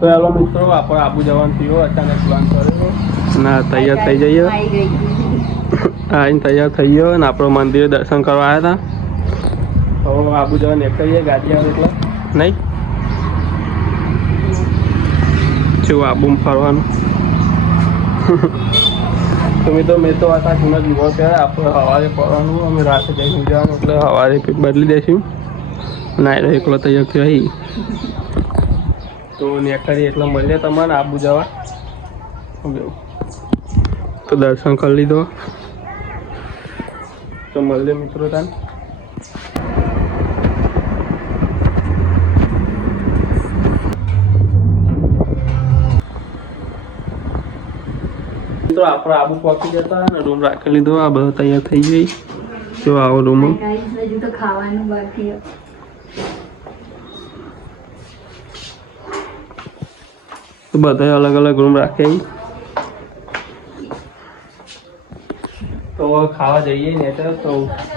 તો હેલો મિત્રો, આપણે આબુ જવાનું થયો, અચાનક પ્લાન કર્યો ના તૈયાર થઈ જઈએ. આવીને તૈયાર થઈ ગયો ને આપણો મંદિરે દર્શન કરવા આવ્યા હતા. હવે આબુ જવા નીકળીએ, ગાડી આવે એટલે નહીં શું આબુમાં ફરવાનું. તો મિત્રો મેં તો આતા જૂના જીવો ત્યારે આપણે સવારે ફરવાનું, અમે રાતે જઈને જવાનું એટલે સવારે બદલી દઈશું. ના એકલો તૈયાર થયો અહીં તો નીકળીએ એટલે મળીએ તમારે આબુ જવા. તો દર્શન કરી લીધો તો મળીએ મિત્રો તાન. મિત્રો આપણે આબુ પહોંચી જતા અને રૂમ રાખી લીધો. આ બધો તૈયાર થઈ ગઈ. જો આવો રૂમ તો ખાવાનું બાકી તો બધા અલગ અલગ રૂમ રાખે. તો ખાવા જઈએ ને તો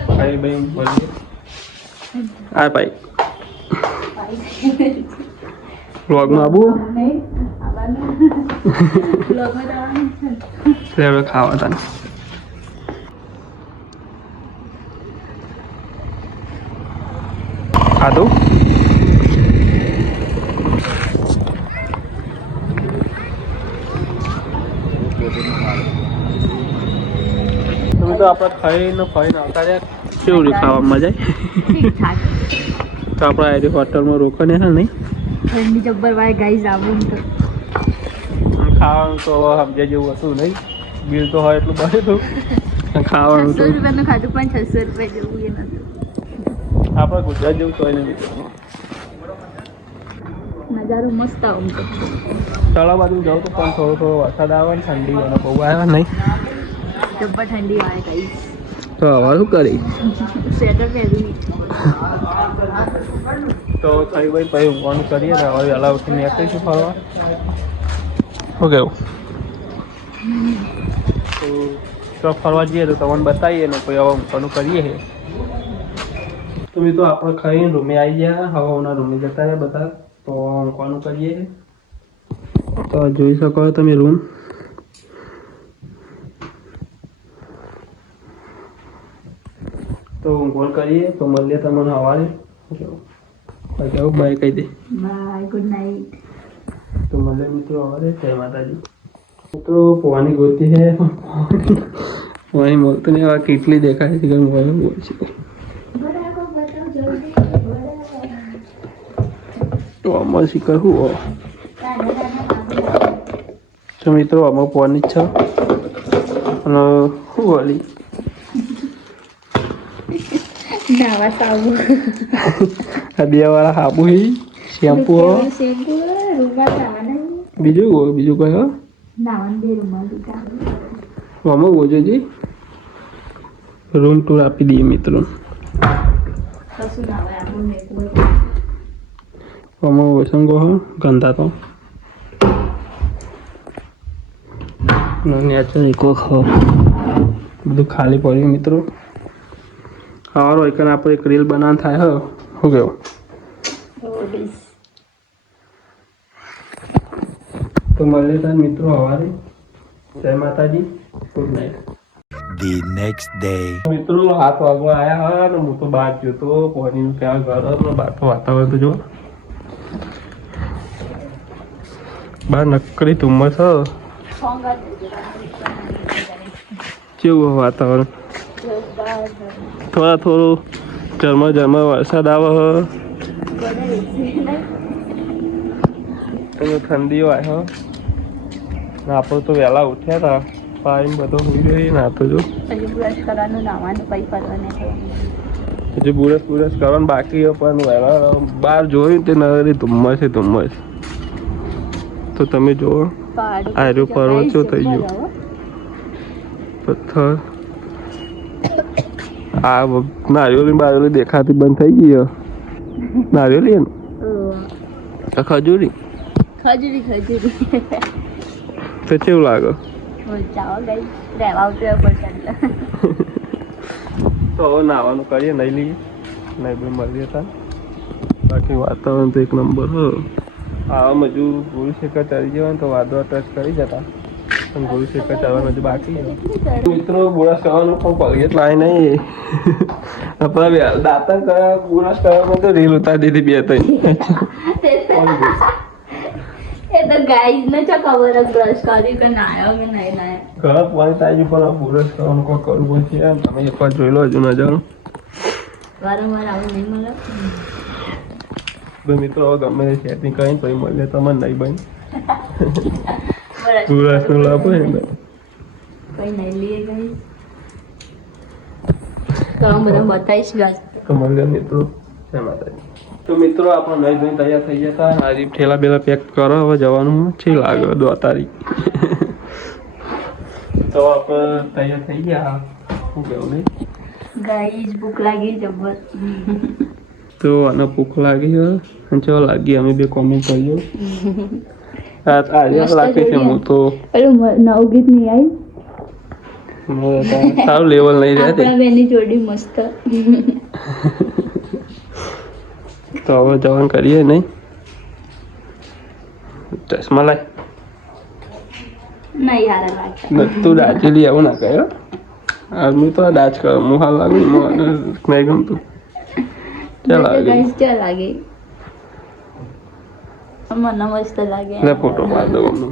ભાઈ ભાઈ બોલીએ હા ભાઈ વ્લોગમાં આવું ખાવા તને ખાધું. તો આપણે ખાઈને આવતા રહ્યા. કેવું રહ્યું ખાવામાં મજા આવી? તો આપણે આવી હોટલમાં રોકાને હે નહીં ઠંડી જબ્બર ભાઈ ગાઈઝ આવું તો ખાવાનું તો સમજ્યા જેવું હતું નહીં. બિલ તો હોય એટલું બને તો ખાવાનું તો 600 રૂપિયાનું ખાધું પણ 600 રૂપિયા જેવું એ નતું. આપણે ગુજરાત જેવું તો નહીં. નજારો મસ્ત આવું તો તળા બાજુ જાઉં તો પણ થોડો વરસાદ આવે ને ઠંડી અને બહુ આવે નહીં. જબ્બર ઠંડી આવે ગાઈઝ. તો હવે શું કરી સ્વેટર પહેરી તો થઈ ભાઈ પછી ઊંઘવાનું કરીએ ને હવે વહેલા ઉઠીને નીકળીશું ફરવા. શું કેવું? તો ફરવા જઈએ તો તમને બતાવીએ ને પછી હવે ઊંઘવાનું કરીએ. તો મિત્રો આપણે ખાઈને રૂમે આવી ગયા. હવાના રૂમે જતા રહ્યા બધા. તો ઊંઘવાનું કરીએ. તો જોઈ શકો તમે રૂમ. તો ઊંઘવાનું કરીએ તો મળીએ તમને સવારે. કેવું બાય કહી દે. Bye good night. તો મળે મિત્રો સવારે. જય માતાજી. મિત્રો પોવાની ગોતી છે પોવાની મળતું નહીં. હવે કેટલી દેખાય છે મોબાઈલ બોલ છે. તો આમાં શીખર શું તો મિત્રો આમાં પોવાની જ છે અને શું વાલી નાવા સાબુ આ બે વાળા સાબુ શેમ્પુ બીજું કઈ હો આમાં બોજોજી રૂમ ટૂર આપી દઈએ મિત્રો. આમાં વસંગો હો ગંદા તો નેચરલ કોક હો બધું ખાલી પડ્યું મિત્રો. સવારો એક આપણે એક રીલ બનાવવાનું થાય હો. શું કેવું? તો મળીએ ત્યાં મિત્રો સવારે. જય માતાજી. Good night. The next day. મિત્રો 7 વાગવા આવ્યા હા ને હું તો બહાર જોતો પોણીનું ત્યાં ઘર બહાર તો વાતાવરણ તો જો બહાર નકરી ધુમ્મસ હ. કેવું વાતાવરણ? થોડું ઝરમર વરસાદ આવે હ. ઠંડી હોય હ. આપણે તો વહેલા ઉઠ્યા હતા. પાણી બધો હોઈ રહ્યો ના તો જો બ્રશ કરવાનું નાવાનું પછી ફરવાનું હજી બુરસ કરવાનું બાકી પણ વહેલા બહાર જોયું તે નગરી ધુમ્મસ ધુમ્મસ. તો તમે જુઓ આર્યો પર્વત શું થઈ ગયો પથ્થર. આ નારિયેળી બારિયેળી દેખાતી બંધ થઈ ગઈ. નારિયેળી ને ખજૂરી તો કેવું લાગે? તો હવે નાવાનું કરીએ નહીં લઈએ નહીં ભાઈ મળીએ હતા. બાકી વાતાવરણ તો એક નંબર હ. આવામાં હજુ ગુરુ શેખર ચડી જવાય ને તો વાદળા ટચ કરી જતા પણ ગુરુ શેખર ચડવાનું હજુ બાકી છે. મિત્રો બોરસ કરવાનું પણ કોલગેટ લાવી નહીં આપણા દાંતણ કરવા બોરસ કરવામાં તો રીલ ઉતારી દીધી 2-3 એ તો ગાઈસ ને ચો ખબર બ્રશ કરી કે નાયો કે નહીં નાયો. ઘણા પોઈન્ટ આવી પણ બોરસ કરવાનું કોઈ કરવું પડશે યાર. તમે એકવાર જોઈ લો હજુ ન જાણો વારંવાર આવું નહીં મળે. તો મિત્રો હવે ગમે તે સેટિંગ કરીને પછી મળે તમને નહીં બન બોરસ નું લાભ હોય ને કઈ નહીં લઈએ ગાઈસ. તો હું બધા બતાવીશ ગાઈસ. તો મળે મિત્રો જય માતાજી. તો મિત્રો આપણે નહીં ધોઈને તૈયાર થઈ ગયા હતા. આજે ઠેલા બેલા પેક કરો હવે જવાનું છે લાગે 2 તારીખ તો આપણે તૈયાર થઈ ગયા. શું કહેવું નહીં ગાઈસ ભૂખ લાગી જબર. તો આને ભૂખ લાગી છે અને ચો લાગી અમે બે કોમેન્ટ કરીએ. આજે લાગે છે હું તો પેલું નવું ગીત નહીં આવ્યું સારું લેવલ નહીં રહે આપણા બેની જોડી મસ્ત. તો હવે જવાનું કરીએ નહીં. ચશ્મા લાય નહીં હારા લાગે. તું દાચેલી આવું ના કહે આદમી તો દાચ કર હું હાલ લાગુ નહીં ગમતું. ચાલ લાગે ગાઈસ ચા લાગે મને મસ્ત લાગે. ફોટો પાડ દો અમને.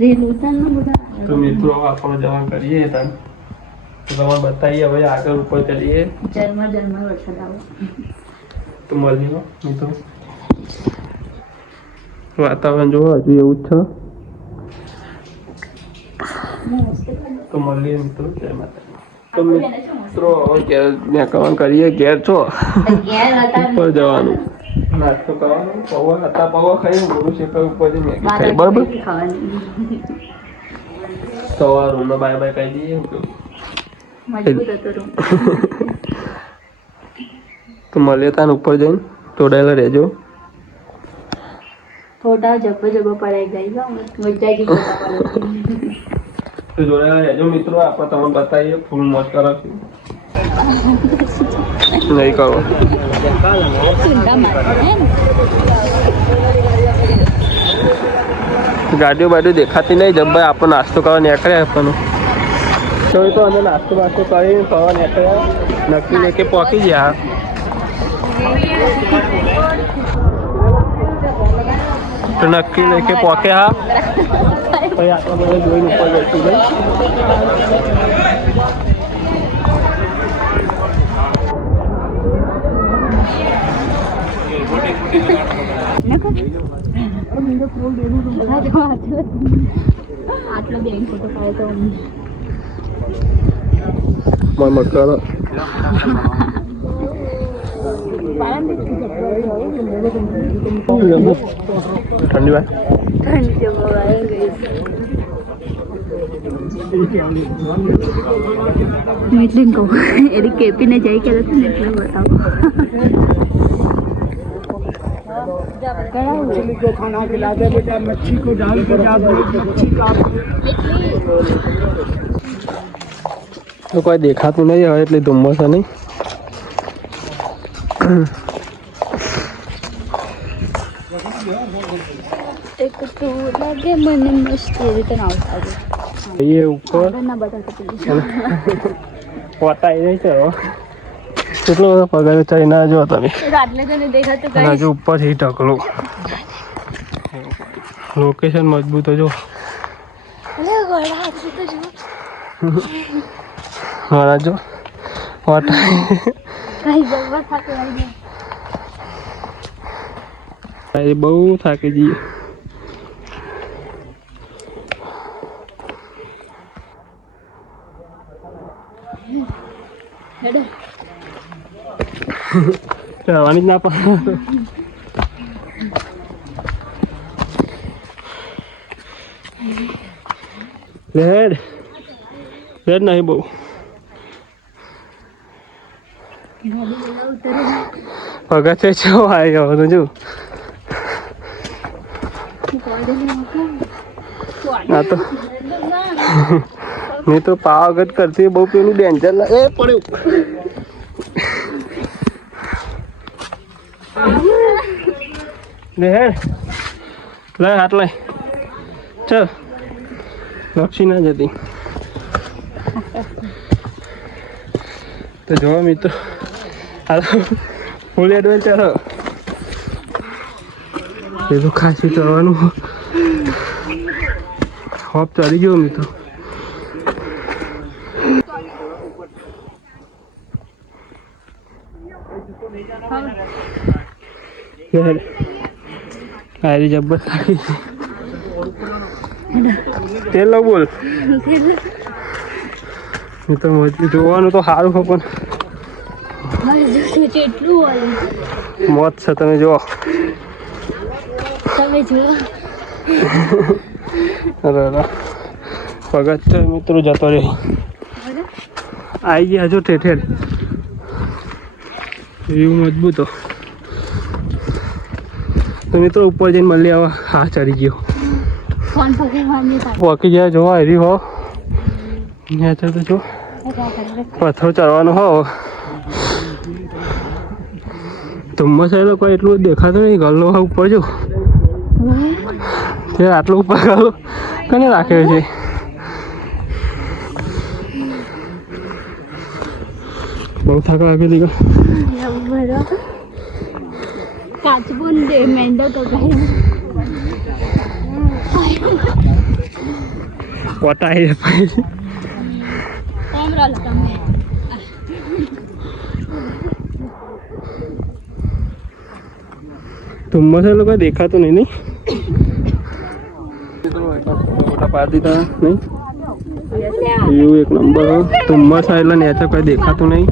રીલ ઉતારનો બધા. તો મિત્રો આપણે જવાનું કરીએ તાન તો તમને બતાવીએ હવે આગળ ઉપર ચડીએ ઝરમર વરસાદ આવો. તો મળીએ મિત્રો. વાતાવરણ જોવો હજુ એવું જ છે. તો મળીએ મિત્રો જય માતાજી. તો મિત્રો હવે ઘેર નીકળવાનું કરીએ. ઘેર છો ઉપર જવાનું નાસ્તો કરવાનો પૌવા હતા પૌવા ખાઈ ગુરુ શેખર ઉપર મેગી ખાઈ બરાબર. સવાર રૂમમાં બાય બાય કહી દઈએ મજબૂત હતો રૂમ. તો મળીએ તાન ઉપર જઈને જોડાયેલા રહેજો. ફોટા જબ્બો પડાઈ ગઈ મજા આવી તો જોડાયેલા રહેજો મિત્રો. આપણે તમને બતાવીએ ફૂલ મોજ કરો છો નહીં કરો. ગાડીઓ બાડીઓ દેખાતી નહીં જબ્બાઈ આપણે નાસ્તો કરવા નીકળ્યા આપણને. તો અમે નાસ્તો બાસ્તો કરીને ફરવા નીકળ્યા. નક્કી ને કે પહોંચી ગયા. તો નક્કી ને કે પહોંચ્યા પછી આપણે બધા જોઈને ઉપર જઈશું ભાઈ. આટલો બેંક ફોટો પાડ્યો તો મત કરો ઠંડી ભાઈ ઠંડી જબર એટલે કહું એની કેપીને જઈ કે ને એટલે બતાવો. मछली को खाना खिला दे बेटा मच्छी को डाल के मच्छी का તો કોઈ દેખાતું નહીં હવે એટલે ધુમ્મસ નહીં. એક તો લાગે મને મસ્ત એ રીતે આવતા એ ઉપર ના બતાવતો વટાઈ નહીં છે કેટલો બધો પગાર ચડી ના જો તમે. આટલે તો નહીં દેખાતું અને હજુ ઉપરથી ઢકલો લોકેશન મજબૂત જો. મારા જો વટાઈ બહુ થાકી જઈએ. ચડવાની જ ના પડે. લેડ લેડ નહીં બહુ પગા છે છો આવ્યો હવે જો આ તો મેં તો પાવાગઢ કરતી બહુ પેલું ડેન્જર એ પડ્યું. લે હેડ લે હાથ લઈ ચાલ લક્ષી ના જતી. તો જોવા મિત્રો આ ફૂલ એડવેન્ચર એ તો ખાસી ચડવાનું હોપ ચડી ગયો મિત્રો. આરી જબ્બર લાગી તેલ લો બોલ. એ તો જોવાનું તો સારું છે પણ મોત છે. તમે જુઓ પગત તો મિત્રો જતો રહે આવી ગયા જો ઠેઠ એવું મજબૂત હો. તો મિત્રો ઉપર જઈને મળી આવા. હા ચડી ગયો પોકી જાય જોવા એવી હો. ત્યાં તો જો પથ્થર ચડવાનું હો. ધુમ્મસ આવેલો કોઈ એટલું દેખાતું નહીં. ગલ્લો ઉપર જો તે આટલું ઉપર ગલ્લો કને રાખ્યો છે. બહુ થાક લાગેલી ગયો. કાચબોન દે મેંડો તો ગઈ પોટાઈ કેમેરા લો તમે. ધુમ્મસ એ લોકો દેખાતું નહીં નહીં. મોટા પાડી દીધા નહીં એવું એક નંબર. ધુમ્મસ આવેલા ને કોઈ દેખાતું નહીં.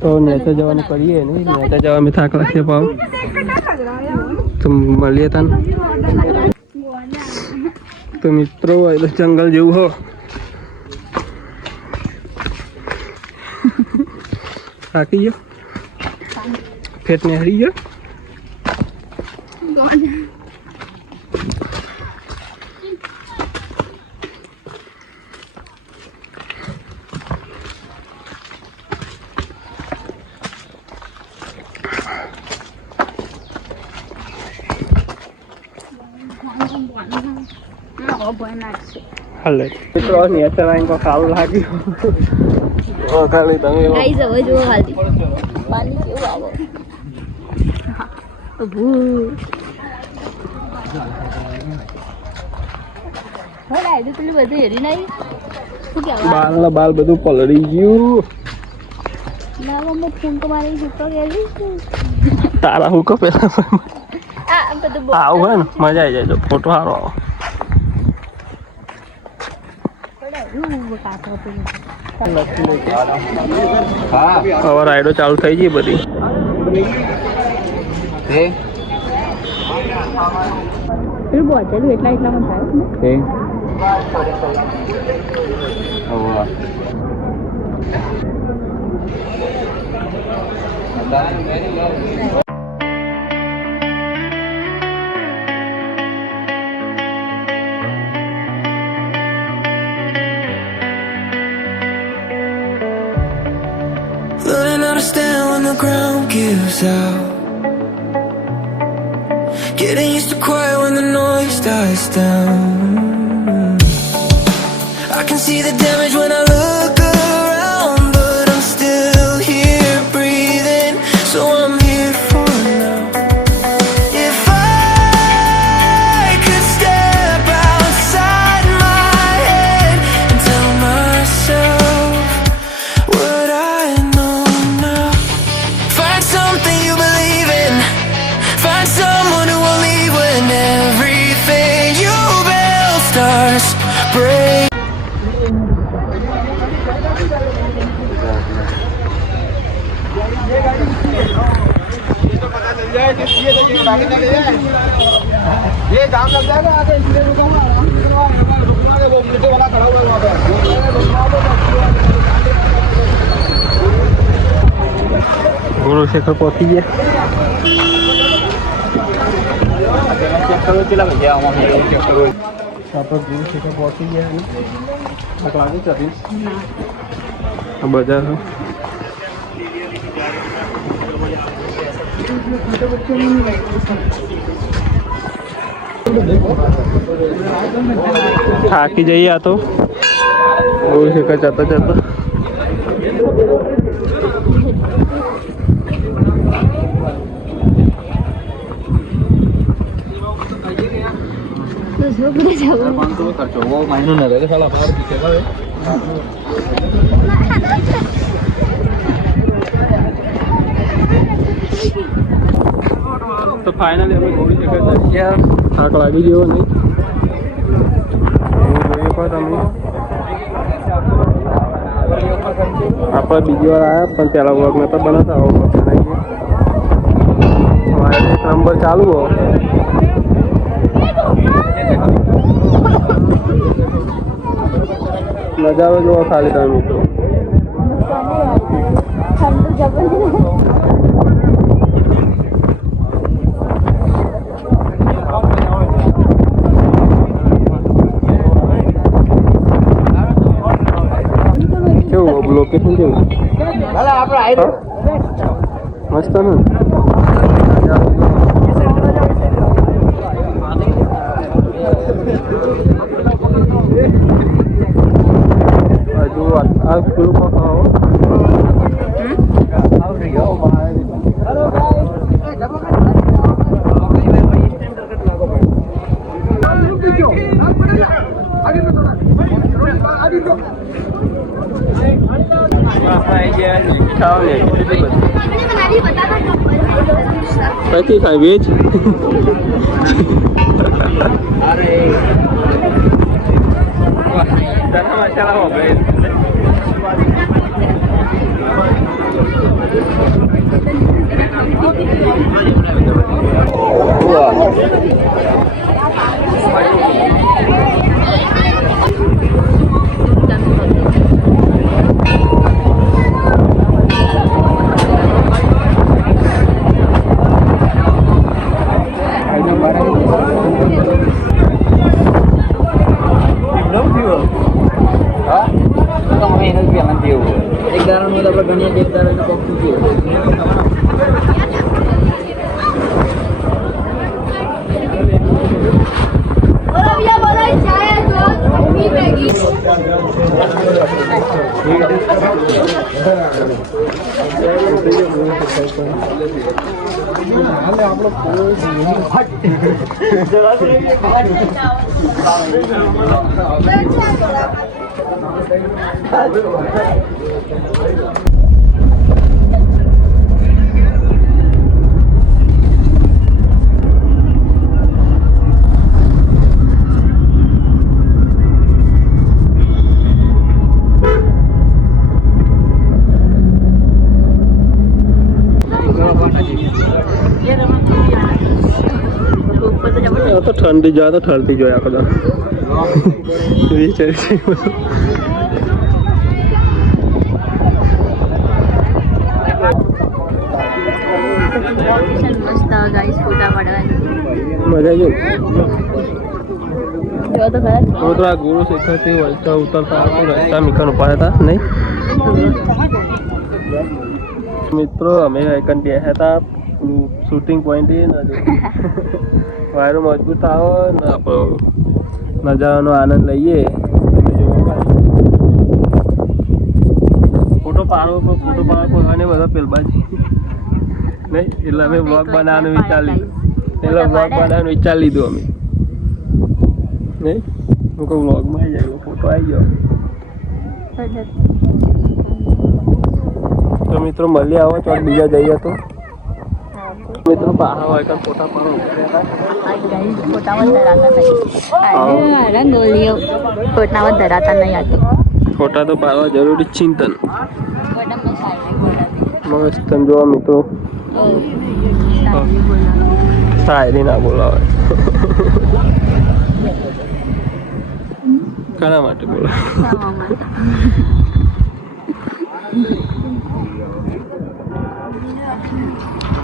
તો નેચર જવાનું કરીએ ને. નેચર જવા મેં થાક લાગશે પાવ તો મળીએ તને. તો મિત્રો જંગલ જેવું હો. થાકી ગયો ફેટ ને હરી ગયો. હાલે મિત્રો નેચર આવીને સારું લાગ્યું. ખાલી તમે ગાઈસ હવે જો ખાલી પાણી કેવું આવો હોલા આઈડો પેલી બધું હેરી નહીં શું કહેવાય બાલ ના બાલ બધું પલળી ગયું. ના મમ્મી ફોન તો મારી જતો ગયેલી તારા હું પેલા આ બધું આવું હોય ને મજા આવી જાય. જો ફોટો સારો આવો. હવે રાઈડો ચાલુ થઈ ગઈ બધી. બોતેલું એટલામાં થાય Learning how to stand when the ground gives out. Getting used to quiet when the noise dies down. I can see the damage when I look around, but I'm still here breathing, so I'm here for now. If I could step outside my head and tell myself what I know now. Find something you believe in. Find someone who will leave when everything you build starts breaking. ये जाम लग जाएगा आगे इसलिए रुका हुआ आराम से करवा रुकना है वो मीटर वाला खड़ा हुआ है वहाँ पे गुरु शेखर पहुंची गया. ચેક કરો કેટલા ભજીયા આમાં ચેક કરો આપણે ગુરુ શેખર પહોંચી ગયા ને ભૂખ લાગી છે આ બજાર થાકી જઈએ આ તો ગુરુ શેખર જતા જતા ખર્ચો બહુ મહિનો ન રહે સાલા બહાર પીછે આવે તો ફાઇનલી અમે ગુરુ શેખર ગયા થાક લાગી ગયો નહીં જોઈએ પણ તમે આપણે બીજી વાર આવ્યા પણ પહેલા વર્ગ નતા બનાવતા મારે એક નંબર ચાલુ હો નજારો જોવો ખાલી તમે મિત્રો કેવું લોકેશન કેવું મસ્ત ને હજુ આ પેલું ખાઓ કઈથી ખાય વેજ મસાલા હો ગઈ એક દાણા નું આપણે ગણીએ એક દાણા નું तो ठंडी ज्यादा ठरती जो है कदा मजा आई तो गुरु शेखर से वैसा उतरता तो रास्ता मिकन उपाया था नहीं मित्रों हमें आइकन दिया है था शूटिंग पॉइंट ही ना વાયરો મજબૂત આવો ને આપણો નજારાનો આનંદ લઈએ ફોટો પાડવો અને બધા પેલબાજી નહીં એટલે અમે વ્લોગ બનાવવાનું વિચાર લીધું અમે નહીં હું કહું વ્લોગમાં આવી જાય ફોટો આવી ગયો તો મિત્રો મળીએ આવો ચોક બીજા જઈએ તો મિત્રો પહાડ હોય કારણ ફોટા પાડો ફોટામાં ધરાતા નહીં આતો ફોટા તો પાડવા જરૂરી ચિંતન મસ્ત જોવા મિત્રો શાયરી ના બોલાવે કોના માટે બોલાવે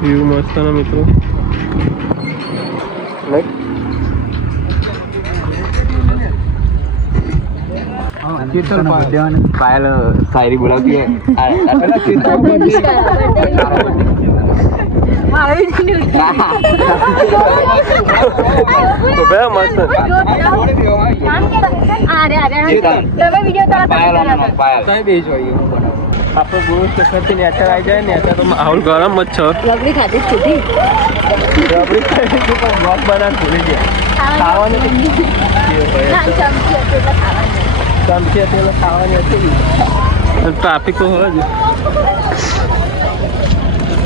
વ્યૂ મસ્ત ના મિત્રો નહીં પાયલ શાયરી બોલાવતી આપણો ગુરુ શેખરથી નેચર આવી જાય ને તો માહોલ ગરમ જ છે. રબડી ખાધી જ સુધી રબડી ખાઈ પણ બ્લોગ બનાવ ભૂલી ગયા. ખાવાની ચમચી હતી એટલે ખાવાની હતી. ટ્રાફિક તો હોય જ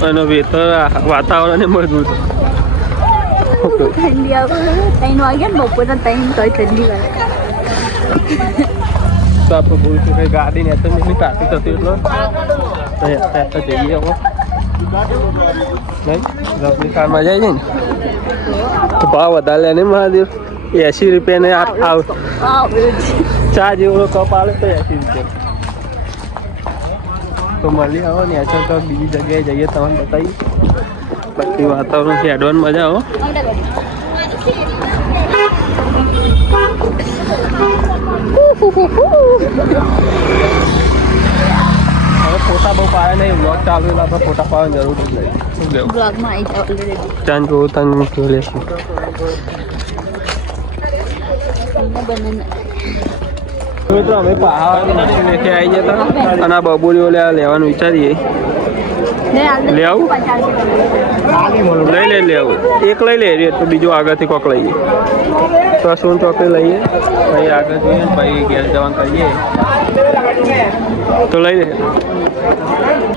અને વેતર વાતાવરણ મજબૂત. ઠંડી આવે 3 વાગ્યા ને બપોરના 3 તોય ઠંડી વાગે. તો આપણે ભૂલ છે કઈ ગાડી ને એટલી ટ્રાફિક હતી એટલો તો જઈએ હવે નહીં રબડી કાર મજા આવી જાય ને તો ભાવ વધારે લે ને મહાદેવ 80 રૂપિયાને આવ ચા જેવડો કપ આવે તો 80 રૂપિયા. તો મળી આવો ને અચાર તો બીજી જગ્યાએ જઈએ તમને બતાવીએ. બાકી વાતાવરણથી એડવાન્સ મજા આવો. હવે ફોટા બહુ પાડે નહીં. બ્લોગ ચાલુ એટલે આપણે ફોટા પાડવાની જરૂર જ નહીં. શું લેવું બ્લોગમાં આવી જાવ ઓલરેડી. ચાંદ જોવું તને જોઈ લેશું. મિત્રો અમે પહાડ લેખે આવી જતા અને આ બબુરીઓ લેવાનું વિચારીએ. લઈ આવું લેવું એક લઈ લે તો બીજું આગળથી કોક લઈએ તો સોન ચોકડી લઈએ પછી આગળ જઈએ પછી ઘેર જવાનું કરીએ તો લઈ લે.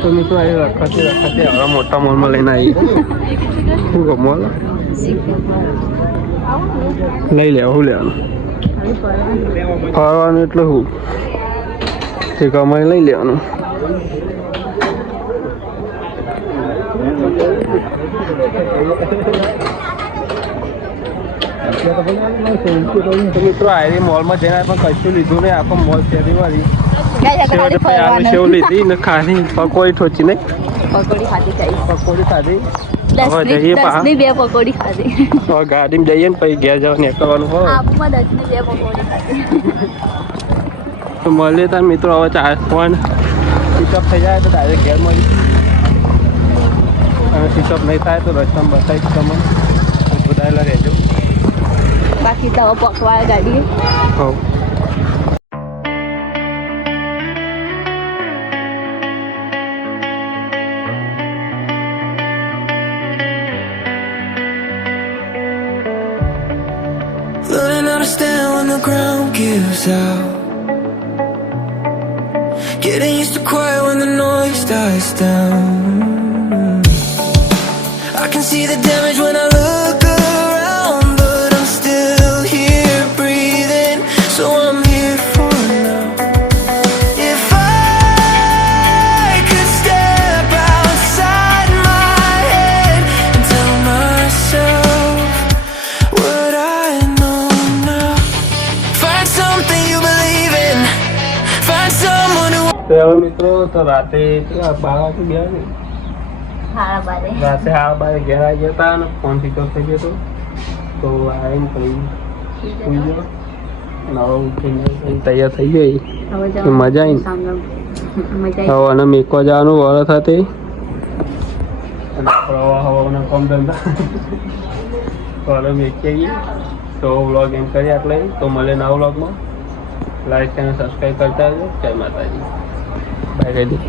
તો મિત્રો અહીં રખતે હવે મોટા મોલમાં લઈને આવીએ. શું કહો મોલ લઈ લેવા શું લેવાનું ફરવાનું એટલે શું એક અમારે લઈ લેવાનું. મિત્રો આયરી મોલમાં જઈને પણ કશું લીધું નહીં. આખો મોલ શેરી વાળી સેવ લીધી ને ખાધી પકોડી ઠોચી નહીં પકોડી ખાધી. હવે જઈએ દસની 2 પકોડી ખાધી. હવે ગાડીમાં જઈએ ને પછી ઘેર જવા નીકળવાનું હોય આપમાં 10ની 2 પકોડી ખાધી. તો મળીએ તાર મિત્રો. હવે ફોન સ્વિચઅપ થઈ જાય તો ડાયરેક્ટ ઘેર મળી અને સ્વિચઅપ નહીં થાય તો રસ્તામાં બતાવીશ તમને. જોડાયેલા રહેજો. બાકી તો પકવા ગાડી હોવ Learning how to stand when the ground gives out. Getting used to quiet when the noise dies down. I can see the damage when I look around, but I'm still here breathing, so I'm here for now. If I could step outside my head and tell myself what I know now, find something you believe in, find someone who તો હવે મિત્રો તો રાતે 12 વાગે ગયા ને રાતે 12 ઘેર આવી ગયા હતા અને ફોન સ્વિચઓફ થઈ ગયો હતો. તો આવીને પછી સુઈ ગયો અને હવે ઉઠીને તૈયાર થઈ ગઈ. મજા આવી. હવે અને મેકવા જવાનું વરસ હતી અને આપણે હવાના કામ ધંધા હવે મેકી આવીએ. તો વ્લોગ એમ કરીએ આટલે. તો મળે નવા વ્લોગમાં. લાઈક અને સબસ્ક્રાઈબ કરતા રહેજો. જય માતાજી. Bye ready.